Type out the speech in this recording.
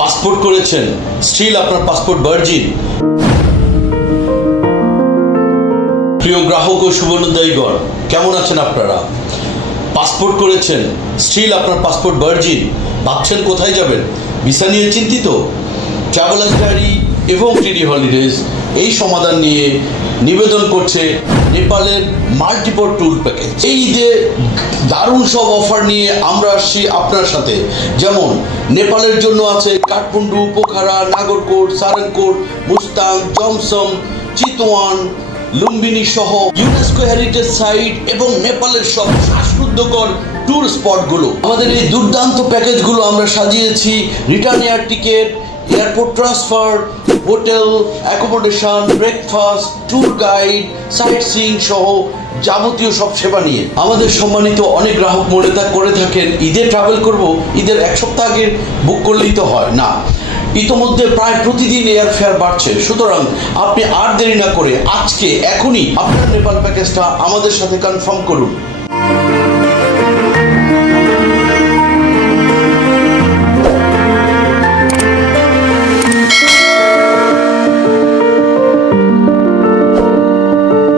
Passport করেছেন, still আপনার passport virgin. প্রিয় গ্রাহক ও শুভনোদয়গণ, কেমন আছেন আপনারা? পাসপোর্ট করেছেন, স্টিল আপনার পাসপোর্ট ভার্জিন। ভাবছেন কোথায় যাবেন? ভিসা নিয়ে চিন্তিত? ট্রাভেলার্স ডায়েরি এবং টিডি হলিডেজ এই সমাধান নিয়ে নিবেদন করছে নেপালের মাল্টিপল ট্যুর প্যাকেজ। এই ঈদে দারুণ সব অফার নিয়ে আমরা আসছি আপনার সাথে। যেমন নেপালের জন্য আছে কাঠমান্ডু, পোখারা, নাগরকোট, সারেনকোট, মুস্তাং, জমসম, চিতওয়ান, লুম্বিনী সহ ইউনেস্কো হেরিটেজ সাইট এবং নেপালের সব শ্বাসরুদ্ধকর ট্যুর স্পটগুলো। আমাদের এই দুর্দান্ত প্যাকেজগুলো আমরা সাজিয়েছি return air ticket, airport transfer, hotel accommodation, breakfast, tour guide, site seeing সহ যাবতীয় সব সেবা নিয়ে। আমাদের সম্মানিত অনেক গ্রাহক মনে করে থাকেন ঈদে ট্রাভেল করব, ঈদের এক সপ্তাহ আগে বুক করলেই তো হয় না। ইতোমধ্যে প্রায় প্রতিদিন এয়ার ফেয়ার বাড়ছে, সুতরাং আপনি আর দেরি না করে আজকে এখনই আপনার নেপাল প্যাকেজটা আমাদের সাথে কনফার্ম করুন।